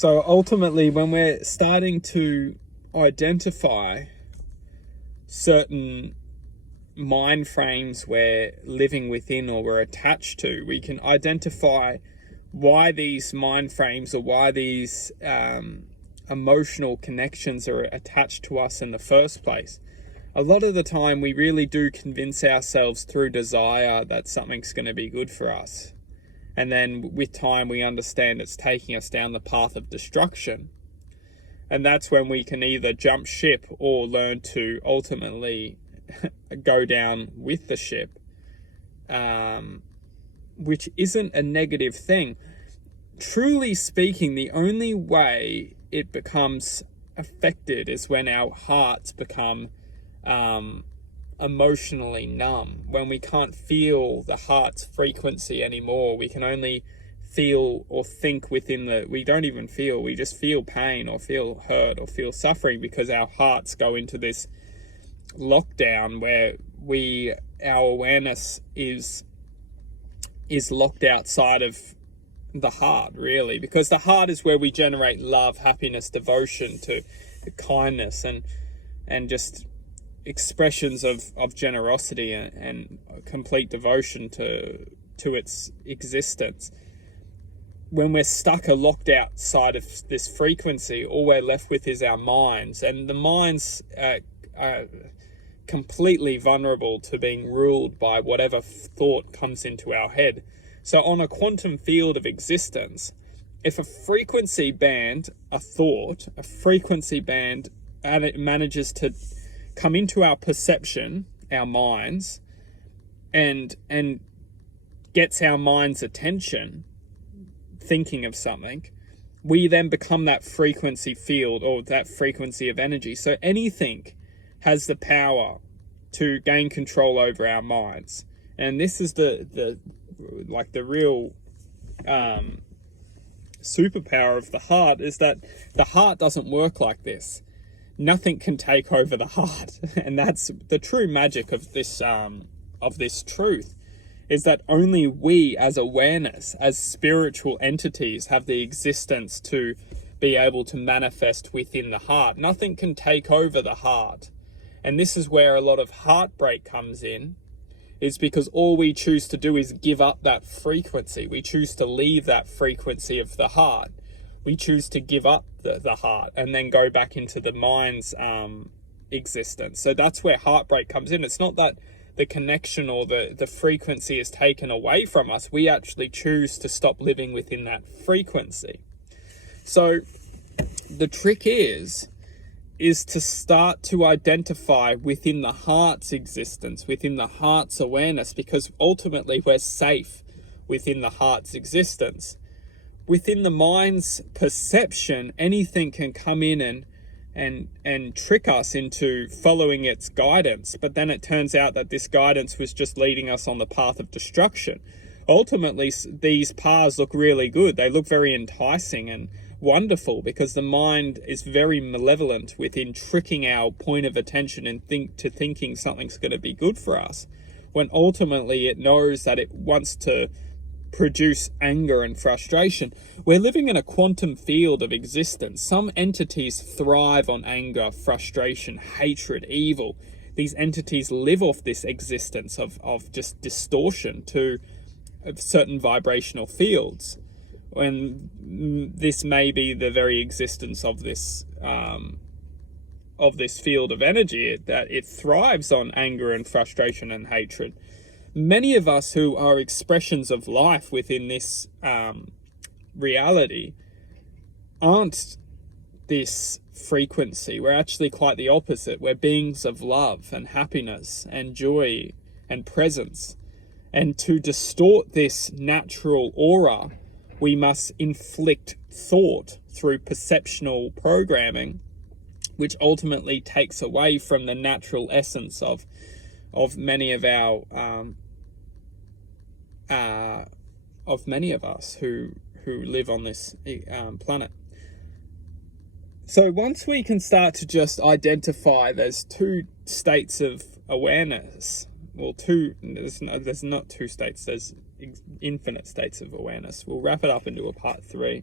So ultimately, when we're starting to identify certain mind frames we're living within or we're attached to, we can identify why these mind frames or why these emotional connections are attached to us in the first place. A lot of the time, we really do convince ourselves through desire that something's going to be good for us. And then with time, we understand it's taking us down the path of destruction. And that's when we can either jump ship or learn to ultimately go down with the ship, which isn't a negative thing. Truly speaking, the only way it becomes affected is when our hearts become emotionally numb, when we can't feel the heart's frequency anymore. We can only feel or think within we don't even feel, we just feel pain or feel hurt or feel suffering, because our hearts go into this lockdown where our awareness is locked outside of the heart, really, because the heart is where we generate love, happiness, devotion, to kindness, and just expressions of generosity and complete devotion to its existence. When we're stuck or locked outside of this frequency, all we're left with is our minds, and the minds are completely vulnerable to being ruled by whatever thought comes into our head. So on a quantum field of existence, if a frequency band, a frequency band, and it manages to come into our perception, our minds, and gets our mind's attention, thinking of something, we then become that frequency field or that frequency of energy. So anything has the power to gain control over our minds. And this is the real superpower of the heart, is that the heart doesn't work like this. Nothing can take over the heart. And that's the true magic of this truth, is that only we as awareness, as spiritual entities, have the existence to be able to manifest within the heart. Nothing can take over the heart. And this is where a lot of heartbreak comes in, is because all we choose to do is give up that frequency. We choose to leave that frequency of the heart. We choose to give up the heart and then go back into the mind's existence. So that's where heartbreak comes in. It's not that the connection or the frequency is taken away from us. We actually choose to stop living within that frequency. So the trick is to start to identify within the heart's existence, within the heart's awareness, because ultimately we're safe within the heart's existence. Within the mind's perception, anything can come in and trick us into following its guidance, but then it turns out that this guidance was just leading us on the path of destruction. Ultimately, these paths look really good. They look very enticing and wonderful, because the mind is very malevolent within tricking our point of attention and thinking something's going to be good for us, when ultimately it knows that it wants to produce anger and frustration. We're living in a quantum field of existence. Some entities thrive on anger, frustration, hatred, evil. These entities live off this existence of just distortion to certain vibrational fields. And this may be the very existence of this field of energy, that it thrives on anger and frustration and hatred. Many of us who are expressions of life within this reality aren't this frequency. We're actually quite the opposite. We're beings of love and happiness and joy and presence. And to distort this natural aura, we must inflict thought through perceptual programming, which ultimately takes away from the natural essence of many of us who live on this planet. So once we can start to just identify there's two states of awareness, well, there's not two states, there's infinite states of awareness. We'll wrap it up into a part 3.